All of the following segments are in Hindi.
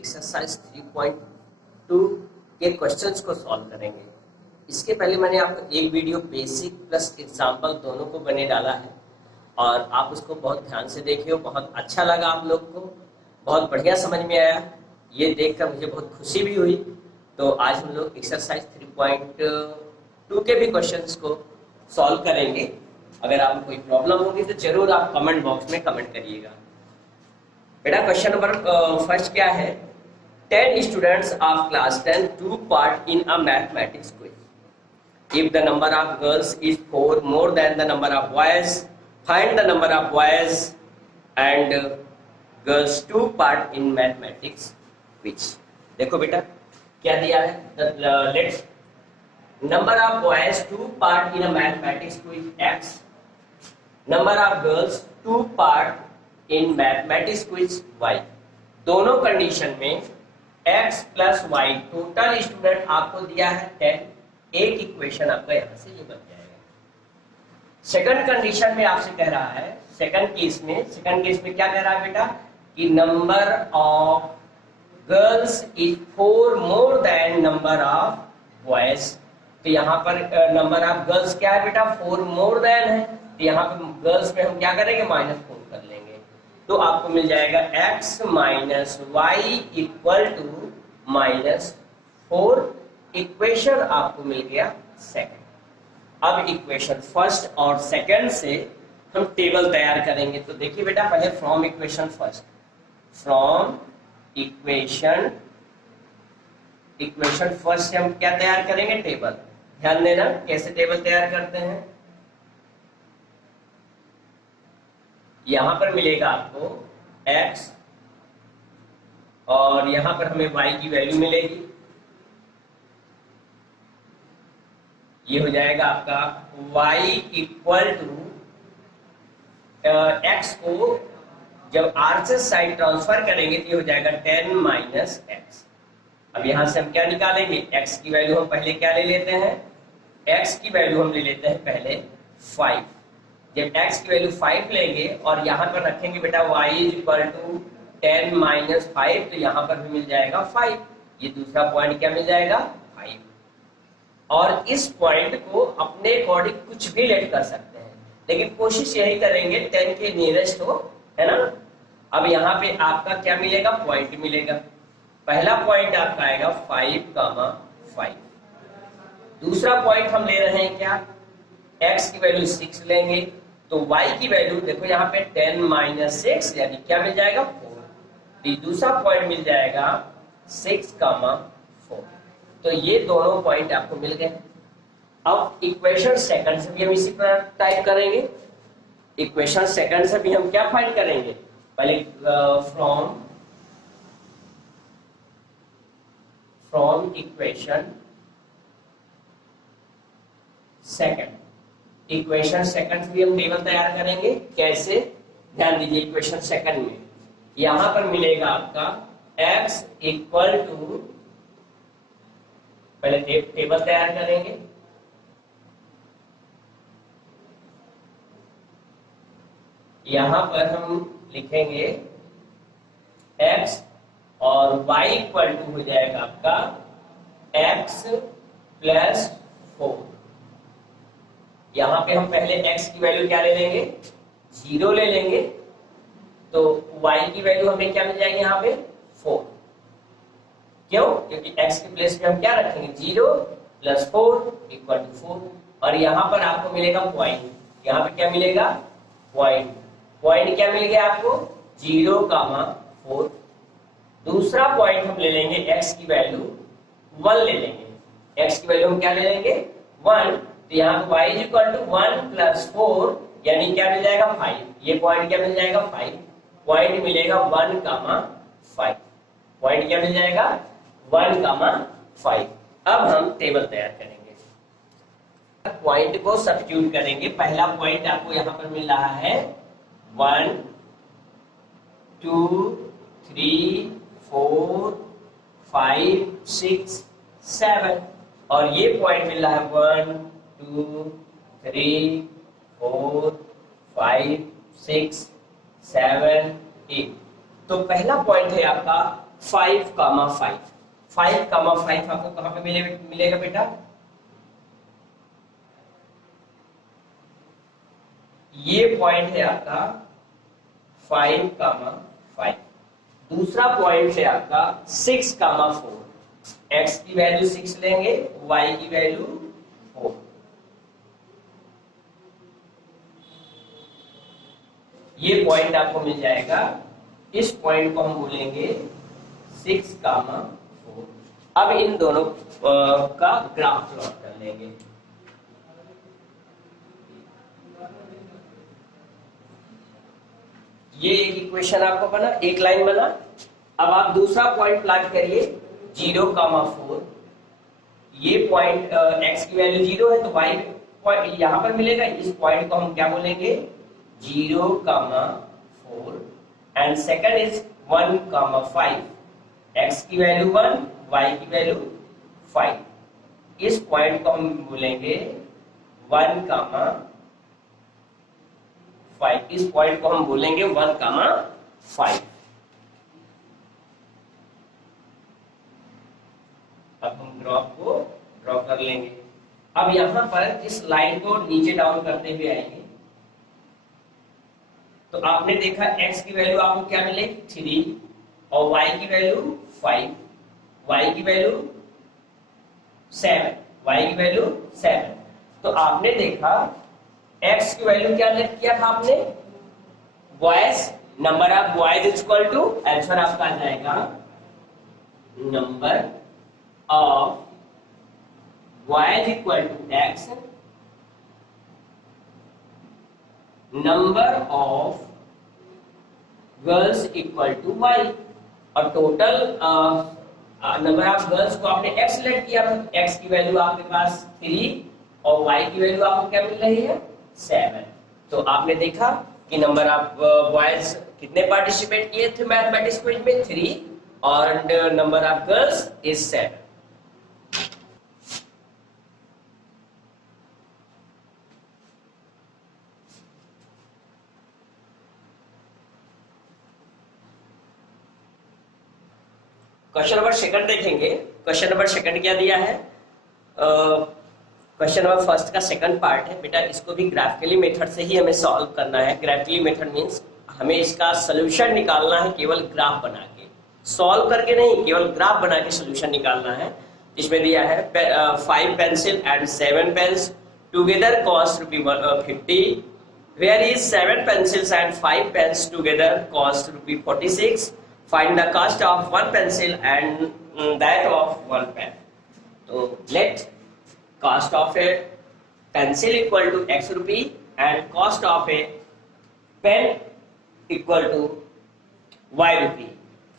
एक्सरसाइज 3.2 के क्वेश्चंस को सॉल्व करेंगे। इसके पहले मैंने आपको एक वीडियो बेसिक प्लस एग्जाम्पल दोनों को बने डाला है और आप उसको बहुत ध्यान से देखिए। बहुत अच्छा लगा आप लोग को, बहुत बढ़िया समझ में आया। ये देखकर मुझे बहुत खुशी भी हुई। तो आज हम लोग एक्सरसाइज 3.2 के भी क्वेश्चंस को सॉल्व करेंगे। अगर आपको कोई प्रॉब्लम होगी तो जरूर आप कमेंट बॉक्स में कमेंट करिएगा। बेटा क्वेश्चन नंबर फर्स्ट क्या है? 10 students of class 10 to part in a mathematics quiz. If the number of girls is 4 more than the number of boys, find the number of boys and girls to part in mathematics quiz. देखो बेटा क्या दिया है, let's number of boys to part in a mathematics quiz x, number of girls to part in mathematics quiz y। दोनों कंडीशन में x plus y total student आपको दिया है 10। एक इक्वेशन आपका यहां से ये बन जाएगा। सेकंड कंडीशन में आपसे कह रहा है, सेकंड केस में क्या कह रहा है बेटा कि number of girls is 4 more then number of boys. तो यहाँ पर नंबर ऑफ गर्ल्स क्या है बेटा 4 मोर देन है, तो यहाँ पे गर्ल्स में हम क्या करेंगे -4 कर लेंगे। तो आपको मिल जाएगा x minus y equal to -4। Equation आपको मिल गया सेकंड। अब इक्वेशन फर्स्ट और सेकंड से हम टेबल तैयार करेंगे। तो देखिए बेटा पहले from equation first, from equation first से हम क्या तैयार करेंगे? टेबल। ध्यान देना कैसे टेबल तैयार करते हैं। यहां पर मिलेगा आपको x और यहां पर हमें y की वैल्यू मिलेगी। ये हो जाएगा आपका y इक्वल टू x को जब r से साइड ट्रांसफर करेंगे तो ये हो जाएगा 10 माइनस x। अब यहां से हम क्या निकालेंगे? x की वैल्यू हम पहले क्या ले लेते हैं? x की वैल्यू हम ले लेते हैं पहले 5। जब x की वैल्यू 5 लेंगे और यहाँ पर रखेंगे बेटा y is equal to 10 minus 5, तो यहाँ पर भी मिल जाएगा 5। ये दूसरा पॉइंट क्या मिल जाएगा? 5। और इस पॉइंट को अपने अकॉर्डिंग कुछ भी लेट कर सकते हैं, लेकिन कोशिश यही करेंगे 10 के नियरेस्ट हो, है ना। अब यहाँ पे आपका क्या मिलेगा? पॉइंट मिलेगा। पहला पॉइंट आपका आएगा 5, दूसरा पॉइंट हम ले रहे हैं क्या? x की वैल्यू 6 लेंगे, तो y की वैल्यू देखो यहाँ पे 10 माइनस 6 यानी क्या मिल जाएगा? 4। तो दूसरा पॉइंट मिल जाएगा 6, 4। तो ये दोनों पॉइंट आपको मिल गए। अब इक्वेशन सेकंड से भी हम इसी पर टाइप करेंगे। इक्वेशन सेकंड से भी हम क्या फाइंड करेंगे? पहले from equation second. Equation second से भी हम टेबल तैयार करेंगे। कैसे? ध्यान दीजिए। इक्वेशन सेकंड में यहां पर मिलेगा आपका x इक्वल टू, पहले टेबल तैयार करेंगे। यहां पर हम लिखेंगे x और y इक्वल टू हो जाएगा आपका x प्लस 4। यहां पे हम पहले x की वैल्यू क्या ले लेंगे? 0 ले लेंगे, तो y की वैल्यू हमें क्या मिल जाएगी? यहाँ पे 4। क्यों? क्योंकि x के प्लेस में हम क्या रखेंगे? 0 प्लस 4 इक्वल टू 4। और यहाँ पर आपको मिलेगा पॉइंट। यहाँ पे क्या मिलेगा? पॉइंट क्या मिल गया आपको? 0, 4। दूसरा पॉइंट हम ले लेंगे x की वैल्यू 1 ले लेंगे। x की वैल्यू हम क्या ले लेंगे? 1। तो यहाँ पे y is equal to 1 plus 4 यानी क्या मिल जाएगा? 5। ये पॉइंट क्या मिल जाएगा? 5। पॉइंट मिलेगा 1, 5। पॉइंट क्या मिल जाएगा? 1, 5। अब हम टेबल तैयार करेंगे। पॉइंट को सब्स्टिट्यूट करेंगे। पहला पॉइंट आपको यहाँ पर मिल रहा है 1, 2, 3, 4, 5, 6, 7 और ये पॉइंट मिल रहा है 1, 2, 3, 4, 5, 6, 7, 8। तो पहला पॉइंट है आपका 5,5 5,5 आपको कहां पे मिलेगा बेटा? ये पॉइंट है आपका 5,5। दूसरा पॉइंट है आपका 6,4। x की वैल्यू 6 लेंगे, y की वैल्यू 4। ये पॉइंट आपको मिल जाएगा। इस पॉइंट को हम बोलेंगे 6,4। अब इन दोनों का ग्राफ प्लॉट कर लेंगे। ये एक इक्वेशन आपको बना, एक लाइन बना। अब आप दूसरा पॉइंट प्लॉट करिए 0,4। ये पॉइंट x की वैल्यू 0 है तो y पॉइंट यहां पर मिलेगा। इस पॉइंट को हम क्या बोलेंगे? 0,4 एंड सेकंड इज 1,5। x की वैल्यू 1, y की वैल्यू 5। इस पॉइंट को हम बोलेंगे 1,5। इस पॉइंट को हम बोलेंगे 1,5। अब हम ग्राफ को ड्रॉ कर लेंगे। अब यहां पर इस लाइन को नीचे डाउन करते हुए आएंगे तो आपने देखा x की वैल्यू आपको क्या मिलेगी? 3 और y की वैल्यू 5, y की वैल्यू 7, y की वैल्यू 7। तो आपने देखा x की वैल्यू क्या लेट किया था आपने? Boys, number of boys is equal to, answer आपका आ जाएगा number of boys equal to x, number of girls equal to y। और टोटल नंबर ऑफ गर्ल्स को आपने x लेट किया था। x की वैल्यू आपके पास 3 और y की वैल्यू आपको क्या मिल रही है? 7। तो आपने देखा कि नंबर ऑफ बॉयज कितने पार्टिसिपेट किए थे मैथमेटिक्स क्विज में? 3 और number of girls is 7। Question number second देखेंगे। क्वेश्चन नंबर सेकंड क्या दिया है? क्वेश्चन नंबर फर्स्ट का सेकंड पार्ट है बेटा। इसको भी ग्राफिकली मेथड से ही हमें सॉल्व करना है। ग्राफिकली मेथड मींस हमें इसका सोल्यूशन निकालना है केवल ग्राफ बना के, सॉल्व करके नहीं, केवल ग्राफ बना के सोल्यूशन निकालना है। इसमें दिया है 5 pencil and 7 pens together cost ₹50, where is 7 pencils and 5 pens together cost ₹46। Find the cost of 1 pencil and that of 1 pen. So let cost of a pencil equal to x rupee and cost of a pen equal to y rupee.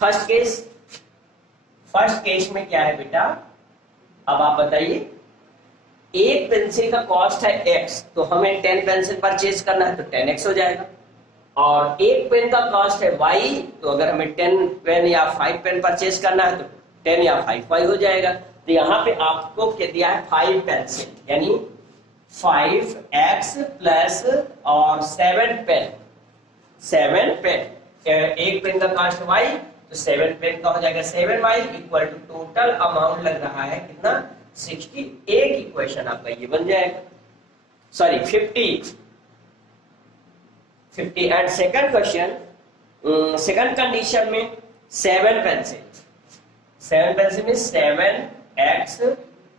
First case में क्या है बेटा? अब आप बताइए, एक पेंसिल का कॉस्ट है x, तो हमें 10 पेंसिल परचेज करना है तो 10x हो जाएगा। और एक पेन का कॉस्ट है y, तो अगर हमें 10 पेन या 5 पेन परचेज करना है तो 10 या 5y हो जाएगा। तो यहाँ पे आपको क्या दिया है? 5 पेंसिल, यानी 5x प्लस और 7 पेन। 7 पेन, एक पेन का कॉस्ट y, तो 7 पेन का हो जाएगा 7y equal to total amount लग रहा है कितना? 60। एक इक्वेशन आपका ये बन जाएगा, sorry 50 and second question, second condition में 7 पेंसिल में 7x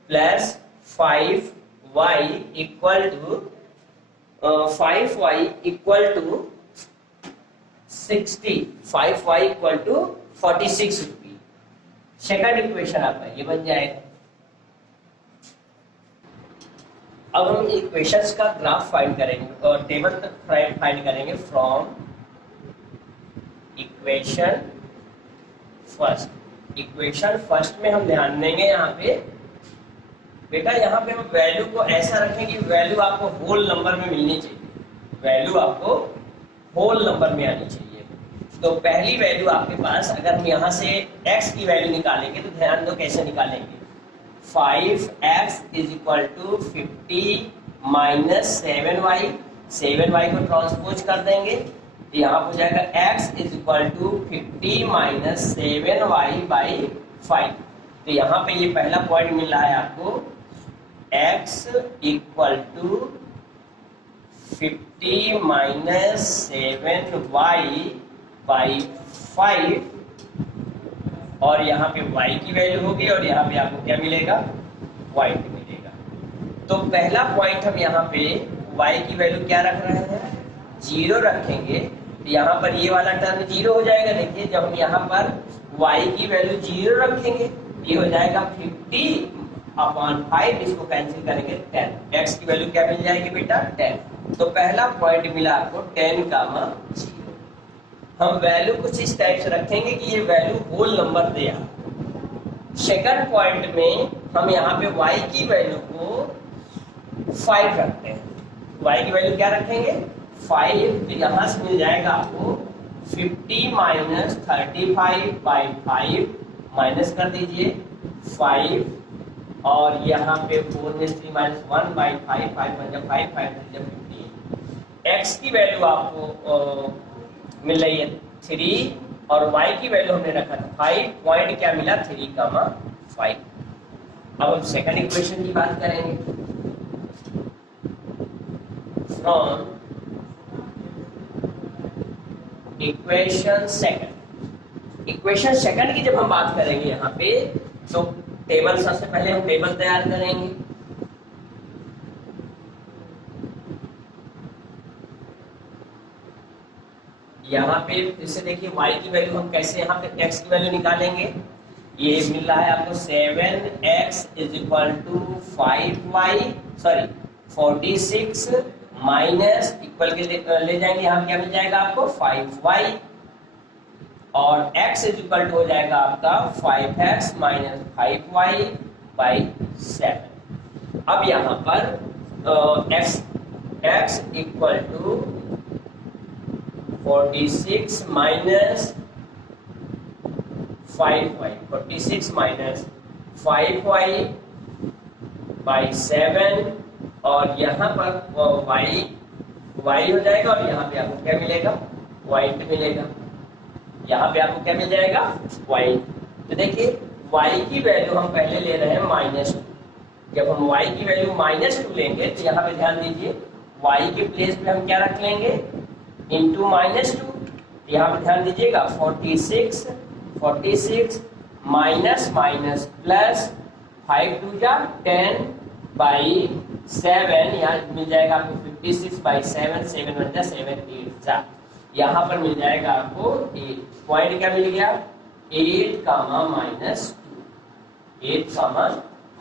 plus 5y equal to 5y equal to 60, 5y equal to 46 rupee. Second equation आपका ये बन जाएगा। अब हम इक्वेशंस का ग्राफ फाइंड करेंगे और टेबल तक फाइंड करेंगे from equation first. Equation first में हम ध्यान देंगे यहाँ पे बेटा, यहाँ पे हम वैल्यू को ऐसा रखें कि वैल्यू आपको होल नंबर में मिलनी चाहिए। वैल्यू आपको होल नंबर में आनी चाहिए। तो पहली वैल्यू आपके पास, अगर हम यहाँ से x की वैल्यू निकालेंगे तो ध्यान दो कैसे निकालेंगे। 5x is equal to 50 minus 7y, 7y को ट्रांसपोज कर देंगे तो यहाँ हो जाएगा x is equal to 50 minus 7y/5। तो यहाँ पे ये पहला पॉइंट मिल रहा है आपको, x equal to 50 minus 7y/5, और यहाँ पे y की वैल्यू होगी और यहाँ पे आपको क्या मिलेगा, पॉइंट मिलेगा। तो पहला पॉइंट हम यहाँ पे y की वैल्यू क्या रख रहे हैं, 0 रखेंगे। तो यहाँ पर ये वाला टर्म 0 हो जाएगा। देखिए जब हम यहाँ पर y की वैल्यू 0 रखेंगे, ये हो जाएगा 50/5, इसको कैंसिल करेंगे 10, x की वैल्यू क्या मिल जाएगी बेटा, 10। तो पहला पॉइंट मिला आपको 10, 0। हम वैल्यू कुछ इस टाइप से रखेंगे कि ये वैल्यू होल नंबर दे। सेकंड पॉइंट में हम यहाँ पे y की वैल्यू को 5 रखते हैं। y की वैल्यू क्या रखेंगे, 5। तो यहाँ से मिल जाएगा आपको 50 माइनस 35/5, माइनस कर दीजिए 5, और यहाँ पे 4 में 3 माइनस 1/5, 5 बन जाए 5, 5 बन जाए 15। x की वैल्यू आपको मिल रही है 3, और y की वैल्यू हमने रखा था 5, पॉइंट क्या मिला, 3, 5। अब हम सेकंड इक्वेशन की बात करेंगे। फ्रॉम इक्वेशन सेकंड की जब हम बात करेंगे यहाँ पे, तो टेबल सबसे पहले हम टेबल तैयार करेंगे। यहाँ पे फिर से देखिए y की वैल्यू हम कैसे यहाँ पे x की वैल्यू निकालेंगे। ये मिल रहा है आपको 7x is equal to 46 minus equal के ले जाएंगे, यहाँ क्या मिल जाएगा आपको 5y, और x इज इक्वल टू हो जाएगा आपका 5x माइनस 5y/7। अब यहाँ पर x equal to 46 minus 5y, 46 minus 5y/7, और यहाँ पर y हो जाएगा, और यहाँ पे आपको क्या मिलेगा, पॉइंट मिलेगा। यहाँ पे आपको क्या मिल जाएगा, पॉइंट। तो देखिए y की वैल्यू हम पहले ले रहे हैं -2। जब हम y की वैल्यू -2 लेंगे, तो यहाँ पे ध्यान दीजिए y के प्लेस पे हम क्या रख लेंगे, इंटू -2। यहाँ पे ध्यान दीजिएगा 46 माइनस माइनस प्लस 5×10/7, यहाँ मिल जाएगा आपको 56/7, 7 बन जाए 7 8 जा, यहाँ पर मिल जाएगा आपको 8। पॉइंट क्या मिल गया, 8,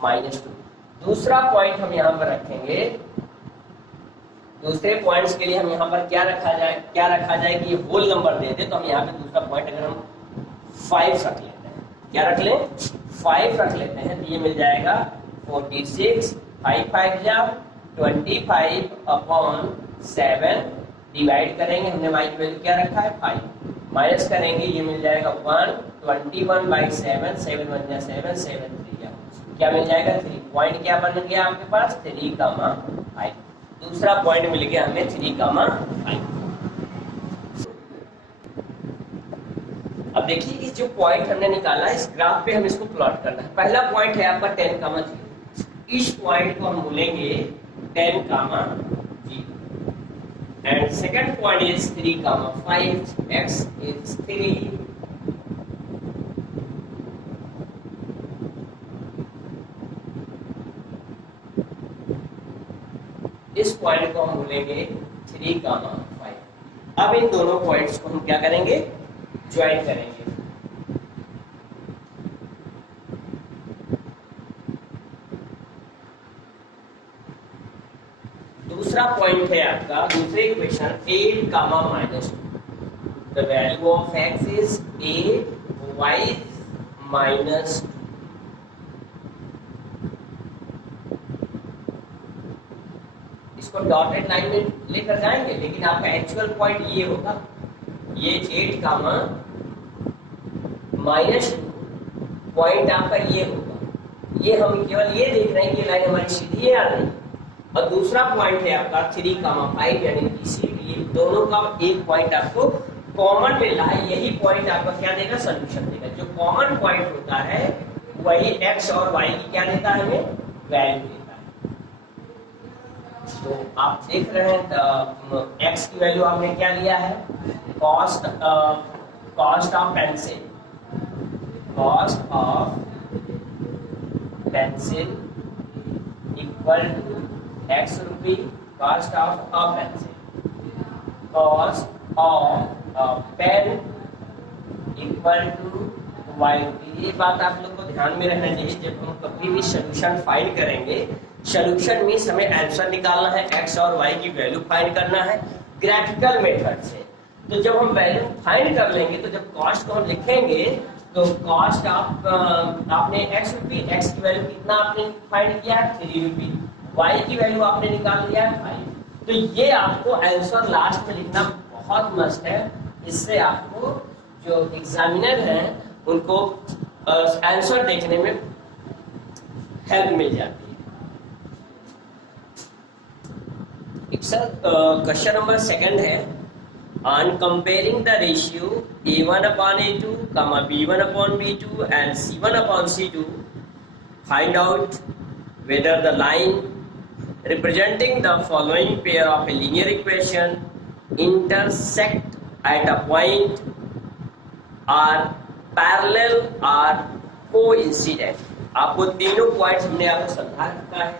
-2। दूसरा पॉइंट हम यहाँ पर रखेंगे। दूसरे पॉइंट्स के लिए हम यहाँ पर क्या रखा जाए कि ये होल नंबर दे दे। तो हम यहाँ पे दूसरा पॉइंट अगर हम 5 रख लेते हैं, क्या रख लें, 5 रख लेते हैं, तो ये मिल जाएगा 46, 5 जा 25/7, डिवाइड करेंगे, हमने y की वैल्यू क्या रखा है 5, माइनस करेंगे, ये मिल जाएगा 1, 21/7, 7 बन जाए 7, 7 3 क्या मिल जाएगा 3। पॉइंट क्या बन गया आपके पास, 3, 5। दूसरा पॉइंट मिल गया हमें 3, 5। अब देखिए इस जो पॉइंट हमने निकाला, इस ग्राफ पे हम इसको प्लॉट करना है। पहला पॉइंट है आपका 10, 0। इस पॉइंट को हम बोलेंगे 10, 0, and second point is 3, 5, x is 3, इस पॉइंट को हम बोलेंगे 3, 5। अब इन दोनों पॉइंट्स को हम क्या करेंगे, ज्वाइन करेंगे। दूसरा पॉइंट है आपका, दूसरे equation 8, -2। The value of x is 8, y -2। इसको डॉटेड लाइन में लेकर जाएंगे, लेकिन आपका एक्चुअल पॉइंट ये होगा, ये 8, -2 पॉइंट आपका ये होगा। ये हम केवल ये देख रहे हैं कि लाइन हमारी सीधी है या नहीं। और दूसरा पॉइंट है आपका 3, 5, यानी इसी दोनों का एक पॉइंट आपको कॉमन मिला है, यही पॉइंट आपका क्या देगा, सोल्यूशन देगा। जो कॉमन पॉइंट होता है वही एक्स और वाई की क्या देता है, हमें वैल्यू देता है। तो आप देख रहे हैं एक्स की वैल्यू आपने क्या लिया है, cost of pencil, cost of pencil equal to x rupee, cost of a pencil, cost of pen equal to y. ये बात आप लोग को ध्यान में रहना चाहिए, जब हम कभी भी सोल्यूशन फाइंड करेंगे, सोल्यूशन मींस हमें आंसर निकालना है, एक्स और वाई की वैल्यू फाइंड करना है ग्राफिकल मेथड से। तो जब हम वैल्यू फाइंड कर लेंगे तो जब कॉस्ट को हम लिखेंगे तो कॉस्ट ऑफ आपने एक्स रुपी, एक्स की वैल्यू कितना आपने फाइंड किया है 3 रुपी, वाई की वैल्यू आपने निकाल लिया है 5। तो ये आपको आंसर लास्ट में लिखना बहुत मस्त है, इससे आपको जो एग्जामिनर हैं उनको आंसर देखने में हेल्प मिल जाती है। क्वेश्चन नंबर सेकंड है, on comparing the ratio a1 upon a2, b1 upon b2 and c1 upon c2, find out whether the line representing the following pair of a linear equation intersect at a point, are parallel or coincident। आपको तीनों पॉइंट्स हमने आपको समझा रखा है।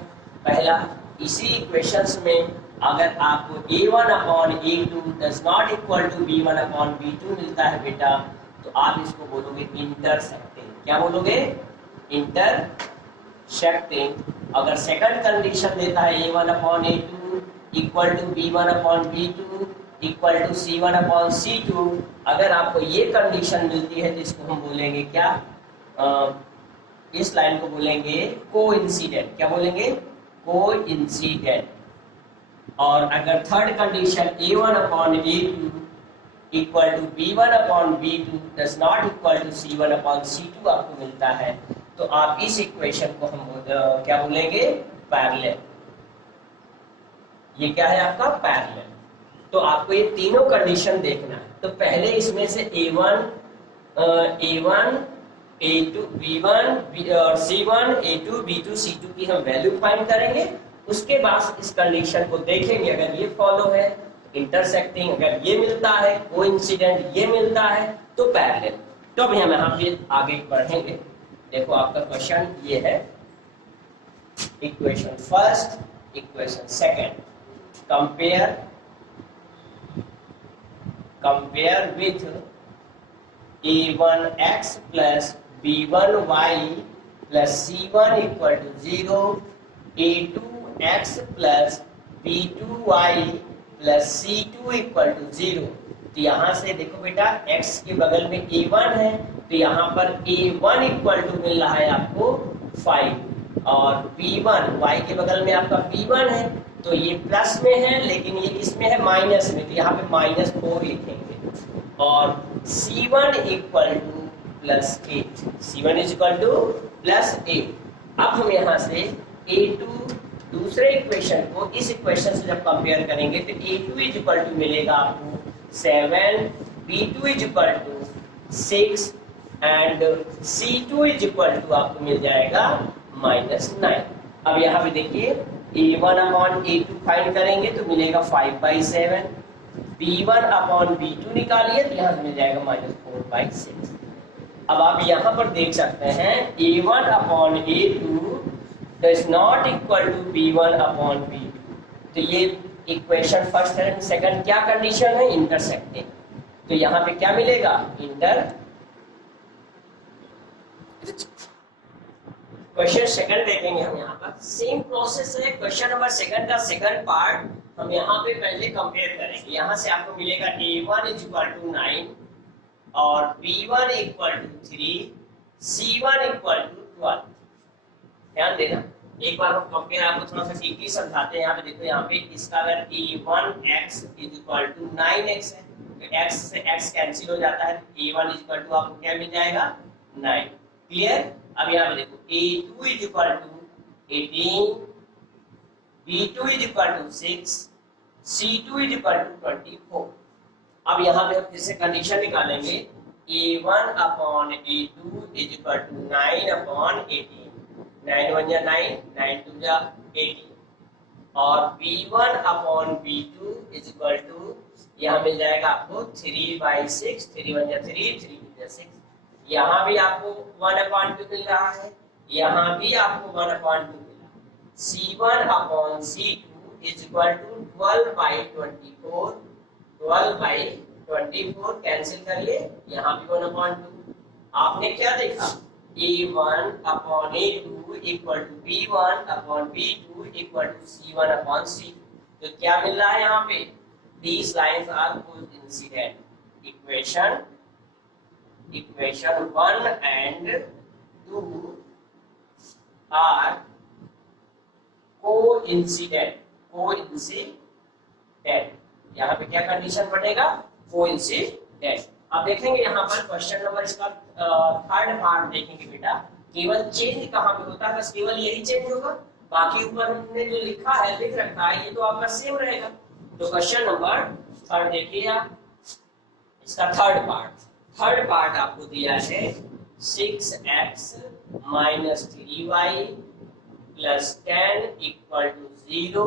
पहला, इसी इक्वेशंस में अगर आपको a1 upon a2 does not equal to b1 upon b2 मिलता है बेटा, तो आप इसको बोलोगे इंटरसेक्टिंग। क्या बोलोगे, इंटरसेक्टिंग। अगर सेकंड कंडीशन देता है a1 upon a2 equal to b1 upon b2 equal to c1 upon c2, अगर आपको ये कंडीशन मिलती है तो इसको हम बोलेंगे क्या, इस लाइन को बोलेंगे कोइंसिडेंट। क्या बोलेंगे, कोइंसिडेंट। और अगर third condition a1 upon a2 equal to b1 upon b2 does not equal to c1 upon c2 आपको मिलता है, तो आप इस इक्वेशन को हम क्या बोलेंगे, पैरेलल। ये क्या है आपका पैरेलल। तो आपको ये तीनों कंडीशन देखना है। तो पहले इसमें से a1 a2 b1 और c1 a2 b2 c2 की हम वैल्यू फाइंड करेंगे। उसके बाद इस कंडीशन को देखेंगे, अगर ये फॉलो है इंटरसेक्टिंग, अगर ये मिलता है कोइंसिडेंट, ये मिलता है तो पैरेलल। तो अब हम यहाँ पे आगे बढ़ेंगे। देखो आपका क्वेश्चन ये है, equation first, equation second, compare with a1x plus b1y plus c1 equal to 0, a2x plus b2y plus c2 equal to 0। तो यहाँ से देखो बेटा, x के बगल में a1 है तो यहाँ पर a1 इक्वल टू मिल रहा है आपको 5, और b1 y के बगल में आपका b1 है तो ये प्लस में है, लेकिन ये किसमें है, माइनस में, तो यहाँ पे -4 लिखेंगे। और c1 equal two plus 8, c1 is equal two plus 8। अब हम यहाँ से a2 दूसरे इक्वेशन को इस इक्वेशन से जब कंपेयर करेंगे तो a2 इज इक्वल टू मिलेगा आपको 7, b2 is equal to 6 and c2 is equal to आपको मिल जाएगा -9। अब यहाँ पे देखिए a1 अपॉन a2 फाइंड करेंगे तो मिलेगा 5/7, b1 अपॉन b2 निकालिए तो यहाँ से मिल जाएगा -4/6। अब आप यहाँ पर देख सकते हैं a1 upon a2 does not equal to b1 upon b2। तो ये इक्वेशन फर्स्ट है। सेकंड क्या कंडीशन है, इंटरसेक्टिंग। तो यहाँ पे क्या मिलेगा, क्वेश्चन सेकंड देखेंगे हम। यहाँ पर सेम प्रोसेस है। क्वेश्चन नंबर सेकंड का सेकंड पार्ट हम यहाँ पे पहले कंपेयर करेंगे। यहाँ से आपको मिलेगा a1 इज इक्वल टू 9 और b1 equal to 3, c1 equal to 12। ध्यान देना, एक बार हम कंपेयर आपको थोड़ा सा डीपली समझाते हैं। यहाँ पे देखो, यहाँ पे इसका अगर a1x is equal to 9x है तो x से x कैंसिल हो जाता है, a1 इज इक्वल टू आपको क्या मिल जाएगा, 9। क्लियर। अब यहाँ पे देखो a2 is equal to 18, b2 is equal to 6 C2 is equal to 24। अब यहाँ पे हम फिर से कंडीशन निकालेंगे, A1 upon A2 is equal to 9 upon 18, 9 1 जा 9, 9 2 जा 18, और B1 upon B2 is equal to यहाँ मिल जाएगा आपको 3/6, 3 1 जा 3, 3 2 जा 6। यहाँ भी आपको 1/2 मिल रहा है, यहाँ भी आपको 1/2 मिला। C1 upon C2 is equal to 12/24, 12/24 cancel करिए, यहाँ भी 1/2। आपने क्या देखा, A1 upon A2 equal to B1 upon B2 equal to C1 upon C2। तो क्या मिल रहा है यहाँ पे, these lines are coincident. Equation 1 and 2 are coincident. यहाँ पे क्या कंडीशन बनेगा, कोइंसिडेंट। अब देखेंगे यहाँ पर क्वेश्चन नंबर इसका थर्ड पार्ट देखेंगे बेटा, केवल चेंज कहाँ पे होता है, बस केवल यही चेंज होगा, बाकी ऊपर हमने जो लिखा है लिख रखा है ये तो आपका सेम रहेगा। तो क्वेश्चन नंबर थर्ड देखिए आप, इसका थर्ड पार्ट आपको दिया है 6x minus 3y plus 10 equal to 0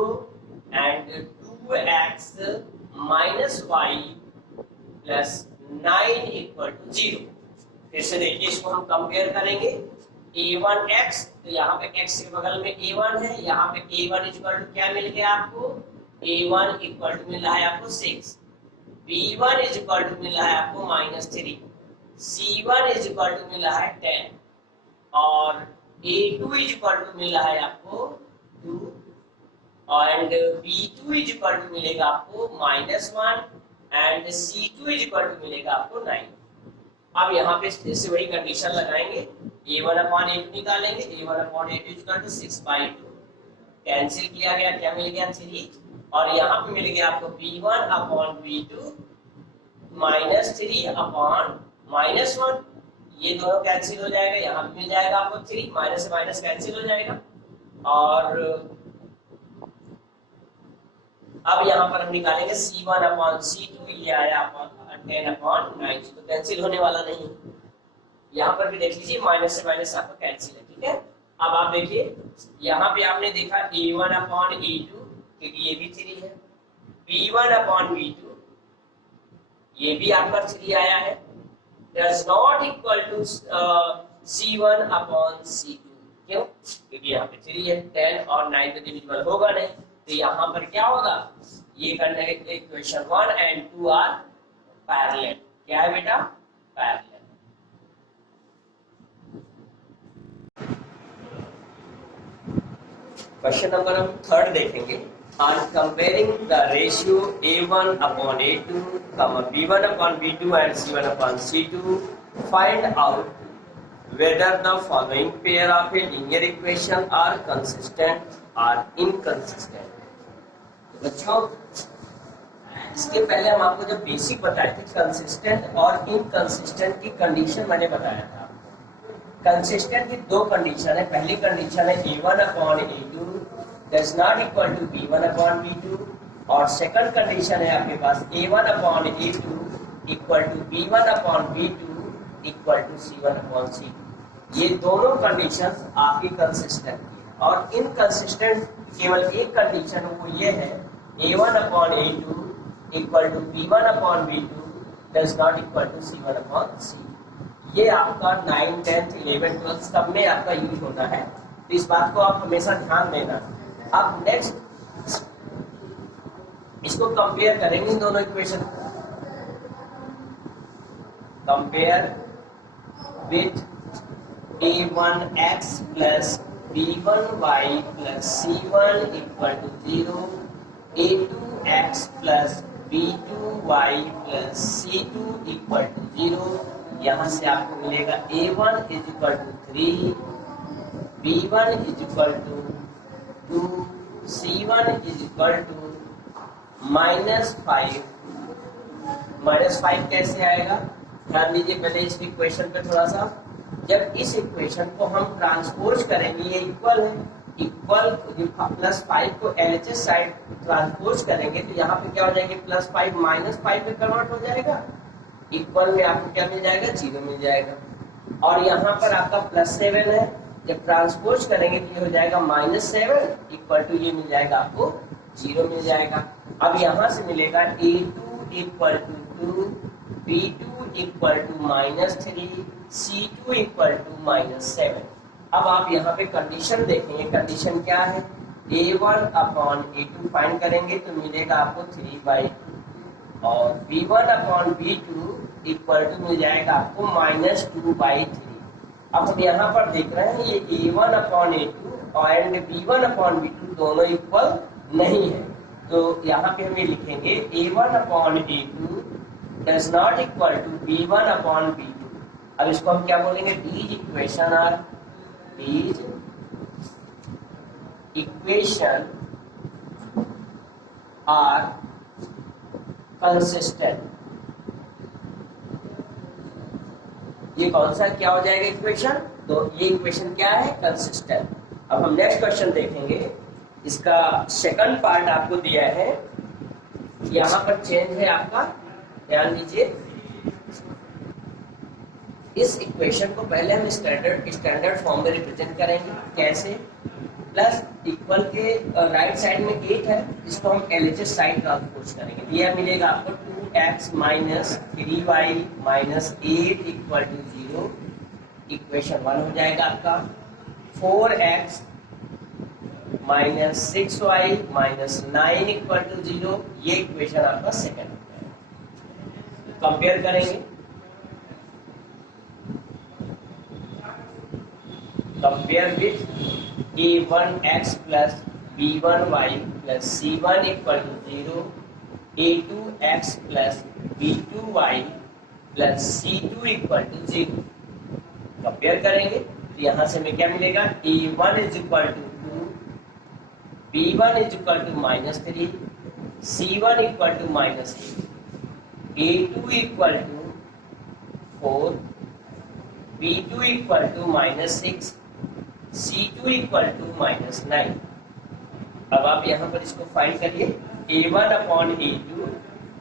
and 2x minus y plus 9 equal to 0। फिर से देखिए, इसको हम कंपेयर करेंगे, a1x, तो यहाँ पे x के बगल में a1 है, यहाँ पे a1 इक्वल टू क्या मिल गया आपको, a1 इक्वल टू मिल रहा है आपको 6, b1 इज इक्वल टू मिल रहा है आपको -3, c1 इज इक्वल टू मिल रहा है 10, और a2 इज इक्वल टू मिल रहा है आपको 2, and b2 is equal to मिलेगा आपको -1, and c2 is equal to मिलेगा आपको 9। अब यहाँ पे फिर से वही कंडीशन लगाएंगे, a1 अपॉन a2 निकालेंगे, a1 upon a2 is equal to 6/2, cancel किया गया, क्या मिल गया 3, और यहाँ पे मिल गया आपको b1 अपॉन b2 -3 अपॉन -1, ये दोनों कैंसिल हो जाएगा, यहाँ पे मिल जाएगा आपको 3, माइनस से माइनस कैंसिल हो जाएगा, और अब यहाँ पर हम निकालेंगे c1 अपॉन c2, ये आया 10 अपॉन 9, तो कैंसिल होने वाला नहीं। यहाँ पर भी देख लीजिए, माइनस से माइनस आपका कैंसिल है, ठीक है। अब आप देखिए, यहाँ पे आपने देखा a1 अपॉन a2, क्योंकि ये भी 3 है, b1 अपॉन b2, ये भी आपका 3 आया है, does not equal to c1 upon c2, क्यों, क्योंकि यहाँ पे 3 है, 10 और 9 तो डिविजिबल होगा नहीं, तो यहाँ पर क्या होगा, ये करने के इक्वेशन 1 एंड 2 आर पैरेलल। क्या है बेटा, पैरेलल। क्वेश्चन नंबर हम थर्ड देखेंगे, on comparing the ratio a1 upon a2, b1 upon b2 and c1 upon c2, find out whether the following pair of a linear equation are consistent or inconsistent। तो बच्चों, इसके पहले हम आपको जब बेसिक बताए थे कंसिस्टेंट और इनकंसिस्टेंट की कंडीशन मैंने बताया था। कंसिस्टेंट की दो कंडीशन है, पहली कंडीशन है a1 upon a2 does not equal to b1 upon b2, और सेकंड कंडीशन है आपके पास a1 upon a2 equal to b1 upon b2 equal to c1 upon c2। ये दोनों कंडीशंस आपकी कंसिस्टेंट की है, और इनकंसिस्टेंट केवल एक कंडीशन वो ये है a1 upon a2 equal to b1 upon b2 does not equal to c1 upon c2। ये आपका 9, 10, 11, 12 सब में आपका यूज होता है, तो इस बात को आप हमेशा ध्यान देना। अब नेक्स्ट इसको कंपेयर करेंगे इन दोनों इक्वेशन को, compare with a1x plus b1y plus c1 equal to 0, a2x plus b2y plus c2 equal to 0। यहाँ से आपको मिलेगा a1 is equal to 3, b1 is equal to 2, c1 is equal to -5। -5 कैसे आएगा, ध्यान दीजिए पहले इस इक्वेशन पे थोड़ा सा। जब इस इक्वेशन को हम ट्रांसपोज करेंगे, ये इक्वल है, इक्वल +5 को LHS साइड ट्रांसपोज करेंगे तो यहाँ पे क्या हो जाएगा, +5 -5 में कन्वर्ट हो जाएगा, इक्वल में आपको क्या मिल जाएगा, 0 मिल जाएगा। और यहाँ पर आपका +7 है, जब ट्रांसपोज करेंगे तो ये हो जाएगा -7 इक्वल टू ये मिल जाएगा आपको 0 मिल जाएगा। अब यहाँ से मिलेगा A2 equal to 2, B2 equal to -3, C2 equal to -7। अब आप यहाँ पे कंडीशन देखेंगे, कंडीशन क्या है, A1 अपॉन A2 फाइंड करेंगे तो मिलेगा आपको 3/2 और B1 upon B2 equal to मिल जाएगा आपको -2/3। अब हम यहाँ पर देख रहे हैं ये A1 अपॉन A2 और B1 अपॉन B2 दोनों इक्वल नहीं है, तो यहाँ पे हम ये लिखेंगे A1 upon A2 does not equal to B1 upon B2। अब इसको हम क्या बोलेंगे, दीज इक्वेशन आर कंसिस्टेंट। ये कौन सा क्या हो जाएगा इक्वेशन, तो ये इक्वेशन क्या है, कंसिस्टेंट। अब हम नेक्स्ट क्वेश्चन देखेंगे, इसका सेकंड पार्ट आपको दिया है, यहाँ पर चेंज है आपका, ध्यान दीजिए। इस इक्वेशन को पहले हम स्टैंडर्ड फॉर्म में रिप्रेजेंट करेंगे, कैसे, प्लस इक्वल के राइट साइड में 8 है, इसको हम LHS साइड ट्रांसपोज करेंगे, यह मिलेगा आपको 2x - 3y - 8 equal to 0। Equation 1 हो जाएगा आपका 4x - 6y - 9 इक्वल टू 0। ये इक्वेशन आपका सेकंड हो जाएगा। कंपेयर करेंगे, compare with A1x plus B1y plus C1 equal to 0, A2x plus B2y plus C2 equal to 0। Compare करेंगे तो यहाँ से हमें क्या मिलेगा, A1 is equal to 2, B1 is equal to -3, C1 equal to -8, A2 equal to 4, B2 equal to -6, C2 equal to -9। अब आप यहाँ पर इसको फाइंड करिए, A1 अपॉन A2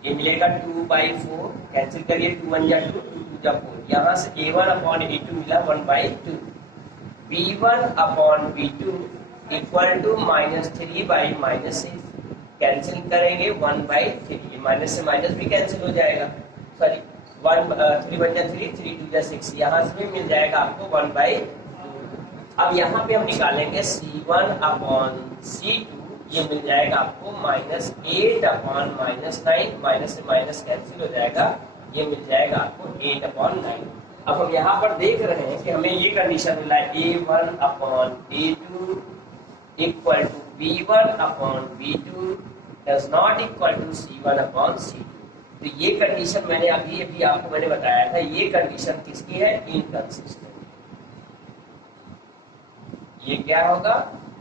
ये मिलेगा 2/4, कैंसिल करिए, 2 1 जा 2, 2 2 जा 4, यहाँ से A1 अपॉन A2 मिला 1/2, B1 upon B2 equal to -3/6, cancel करेंगे 1/3, माइनस से माइनस भी कैंसिल हो जाएगा, सॉरी 3 1 जा 3, 3 2 जा 6, यहाँ से भी मिल जाएगा आपको 1/2। अब यहाँ पे हम निकालेंगे C1 अपॉन C2, ये मिल जाएगा आपको -8 अपॉन -9, माइनस से माइनस कैंसिल हो जाएगा, ये मिल जाएगा आपको 8 अपॉन 9। अब हम यहाँ पर देख रहे हैं कि हमें ये कंडीशन मिला है A1 upon A2 equal to B1 upon B2 does not equal to C1 upon C2। तो ये कंडीशन मैंने अभी आपको मैंने बताया था, ये कंडीशन किसकी है, इनकंसिस्टेंट। ये क्या होगा,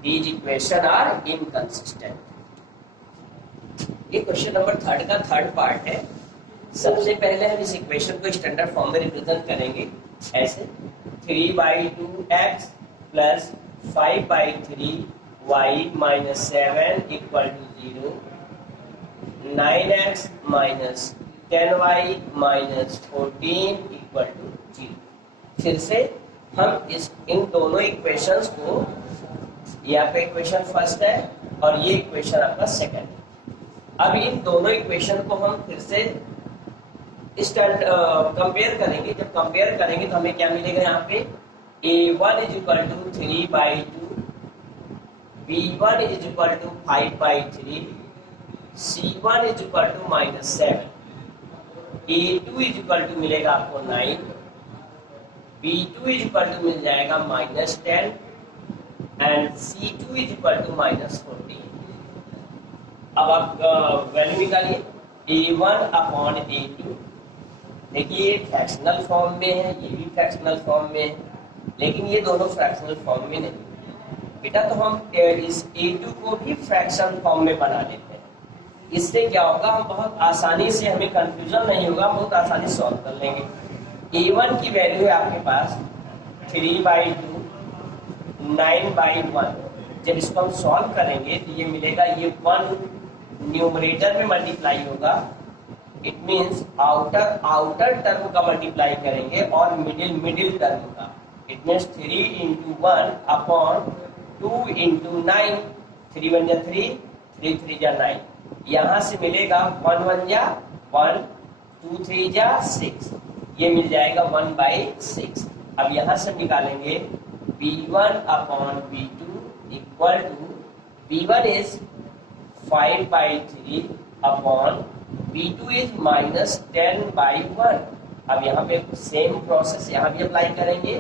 दीज इक्वेशन आर इनकंसिस्टेंट। ये क्वेश्चन नंबर 3 का थर्ड पार्ट है। सबसे पहले हम इस इक्वेशन को स्टैंडर्ड फॉर्म में रिप्रेजेंट करेंगे ऐसे, 3/2x plus 5/3y - 7 equal to 0, 9x - 10y - 14 equal to 0। फिर से हम इन दोनों इक्वेशंस को, यहाँ पे इक्वेशन फर्स्ट है और ये इक्वेशन आपका सेकंड है। अब इन दोनों इक्वेशन को हम फिर से कंपेयर करेंगे। जब कंपेयर करेंगे तो हमें क्या मिलेगा, यहाँ पे A1 is equal to 3/2, B1 is equal to 5/3, C1 is equal to -7, A2 is equal to मिलेगा आपको 9, B2 इज इक्वल टू मिल जाएगा -10 and C2 is equal to -14। अब आप वैल्यू निकालिए, A1 अपॉन A2, देखिए ये फ्रैक्शनल फॉर्म में है, ये भी फ्रैक्शनल फॉर्म में है, लेकिन ये दोनों फ्रैक्शनल फॉर्म में नहीं। बेटा तो हम इस A2 को भी फ्रैक्शन फॉर्म में बना लेते हैं, इससे क्या होगा, हम बहुत आसानी से, हमें कंफ्यूजन नहीं होगा, बहुत आसानी से सॉल्व कर लेंगे। A1 की वैल्यू है आपके पास 3/2, 9/1, जब इसको हम सॉल्व करेंगे तो ये मिलेगा, ये 1 न्यूमरेटर में मल्टीप्लाई होगा, इट मीन्स आउटर टर्म का मल्टीप्लाई करेंगे और मिडिल टर्म का, it means 3 into 1 upon 2 into 9, 3 1 जा 3, 3 3 जा 9, यहाँ से मिलेगा 1 1 जा 1, 2 3 जा 6, ये मिल जाएगा 1/6। अब यहाँ से निकालेंगे b1 upon b2 equal to, b1 is 5/3 upon b2 is -10/1। अब यहाँ पे सेम प्रोसेस यहाँ भी अप्लाई करेंगे,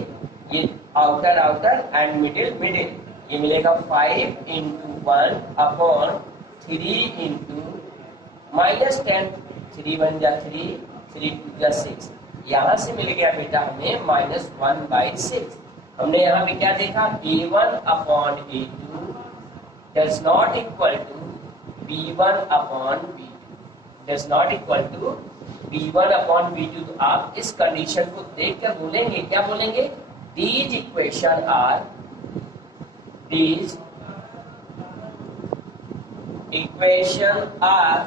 ये आउटर एंड मिडिल, ये मिलेगा 5 into 1 अपॉन 3 into -10, 3 1 जा 3, 3 2 जा 6, यहाँ से मिल गया बेटा हमें -1/6। हमने यहाँ पे क्या देखा, a1 upon a2 does not equal to b1 upon b2, does not equal to b1 upon b2। तो आप इस कंडीशन को देख कर बोलेंगे, क्या बोलेंगे, these equation are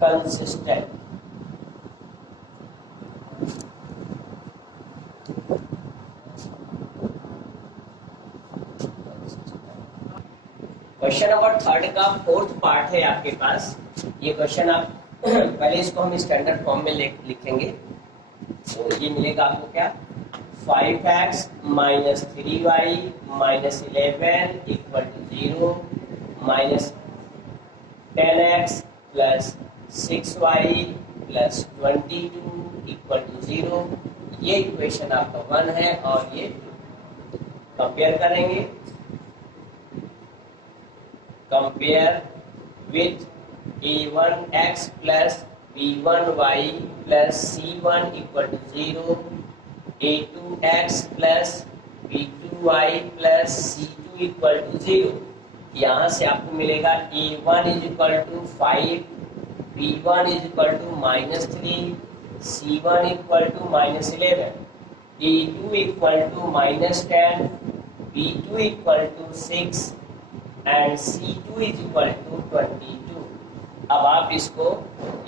consistent। Question number 3 का 4th पार्ट है आपके पास। ये क्वेश्चन आप पहले इसको हम स्टैंडर्ड फॉर्म में लिखेंगे, तो ये मिलेगा आपको क्या, 5x minus 3y minus 11 equal to 0 minus 10x plus 6y plus 22 equal to 0। ये इक्वेशन आपका 1 है और ये कंपेयर करेंगे, compare with a1x plus b1y plus c1 equal to 0, a2x plus b2y plus c2 equal to 0। यहाँ से आपको मिलेगा a1 is equal to 5, b1 is equal to -3, c1 equal to -11, a2 equal to -10, b2 equal to 6 and c2 is equal to 22। अब आप इसको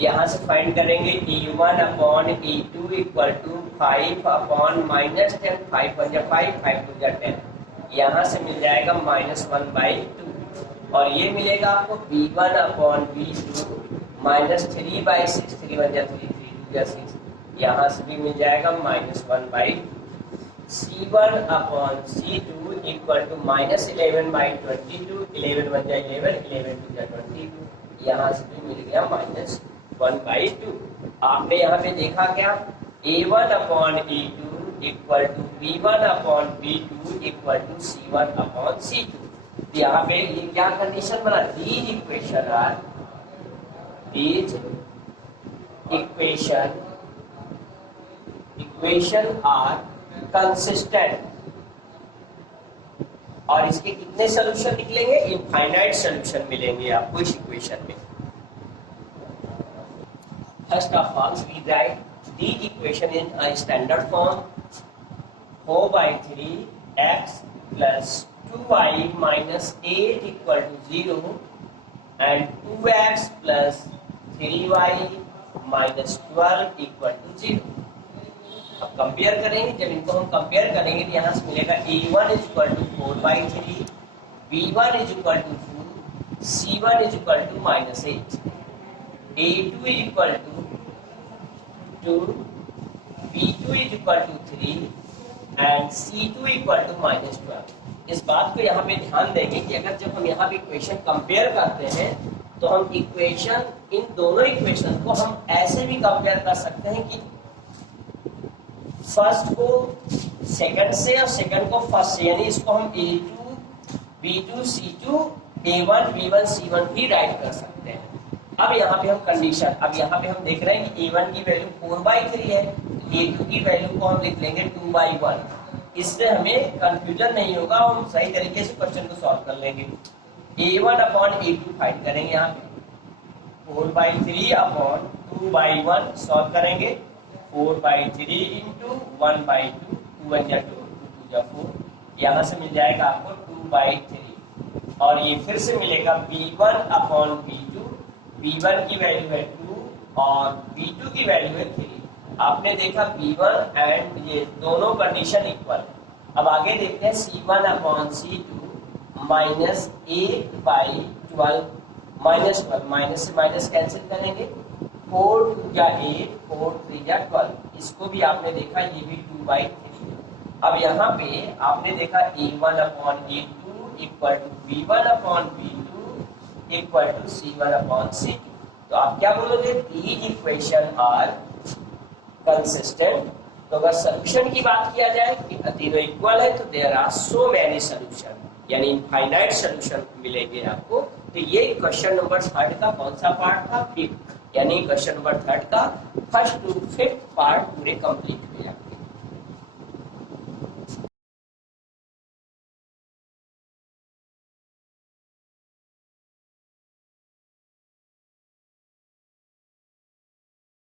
यहाँ से फाइंड करेंगे, a1 upon a2 equal to 5 upon -10, 5 1 जा 5, 5 2 जा 10, यहाँ से मिल जाएगा -1/2। और ये मिलेगा आपको b1 अपॉन b2 -3/6, 3 1 जा 3, 3 2 जा 6, यहाँ से भी मिल जाएगा -1/2। c1 upon c2 equal to -11/22, 11 1 जा 11, 11 2 जा 22, यहाँ से भी मिल गया -1/2। आपने यहाँ पे देखा क्या, a1 upon a2 equal to b1 upon b2 equal to c1 upon c2। तो यहाँ पे ये क्या कंडीशन बना, these equation are consistent। और इसके कितने सोल्यूशन निकलेंगे, इनफाइनाइट सोल्यूशन मिलेंगे आपको इस इक्वेशन में। First of all we write the equation in a standard form, 4/3x plus 2y minus 8 equal to 0 and 2x plus 3y minus 12 equal to 0। अब कंपेयर करेंगे, जब इनको हम कंपेयर करेंगे तो यहाँ से मिलेगा a1 is equal to 4/3, b1 is equal to 2, c1 is equal to -8, a2 is equal to 2, b2 is equal to 3 and c2 equal to -12। इस बात को यहाँ पे ध्यान देंगे कि अगर जब हम यहाँ पे इक्वेशन कंपेयर करते हैं तो हम इक्वेशन, इन दोनों इक्वेशन को हम ऐसे भी कंपेयर कर सकते हैं कि फर्स्ट को सेकंड से और सेकंड को फर्स्ट से, यानी इसको हम a2 b2 c2 a1 b1 c1 भी राइट कर सकते हैं। अब यहाँ पे हम कंडीशन, अब यहाँ पे हम देख रहे हैं कि a1 की वैल्यू 4/3 है, a2 की वैल्यू को हम लिख लेंगे 2/1। इससे हमें कंफ्यूजन नहीं होगा, हम सही तरीके से क्वेश्चन को सॉल्व कर लेंगे। a1 अपॉन a2 फाइंड करेंगे, यहाँ पे 4/3 अपॉन 2/1 सॉल्व करेंगे, 4/3 इंटू 1/2, 2 1 जा 2, 2 2 जा 4, यहाँ से मिल जाएगा आपको 2/3। और ये फिर से मिलेगा V1 अपॉन V2। V1 की वैल्यू है 2 और V2 की वैल्यू है 3। आपने देखा V1 एंड ये दोनों कंडीशन इक्वल। अब आगे देखते हैं C1 upon C2 minus 8/12 -12, minus से माइनस कैंसिल करेंगे, 4 2 या 8, 4 3 या 12। इसको भी आपने देखा, ये भी 2/3। अब यहाँ पे आपने देखा A1 upon A2 equal to V1 upon V2 equal to C1 upon C2। तो आप क्या बोलोगे, these इक्वेशन आर कंसिस्टेंट। तो अगर सोल्यूशन की बात किया जाए कि तीनों इक्वल है तो there are so many solution, यानी इनफाइनाइट सोल्यूशन मिलेंगे आपको। तो ये क्वेश्चन नंबर 3 का कौन सा पार्ट था, फिफ्थ, यानी क्वेश्चन नंबर 3 का 1st to 5th पार्ट पूरे कंप्लीट हुए।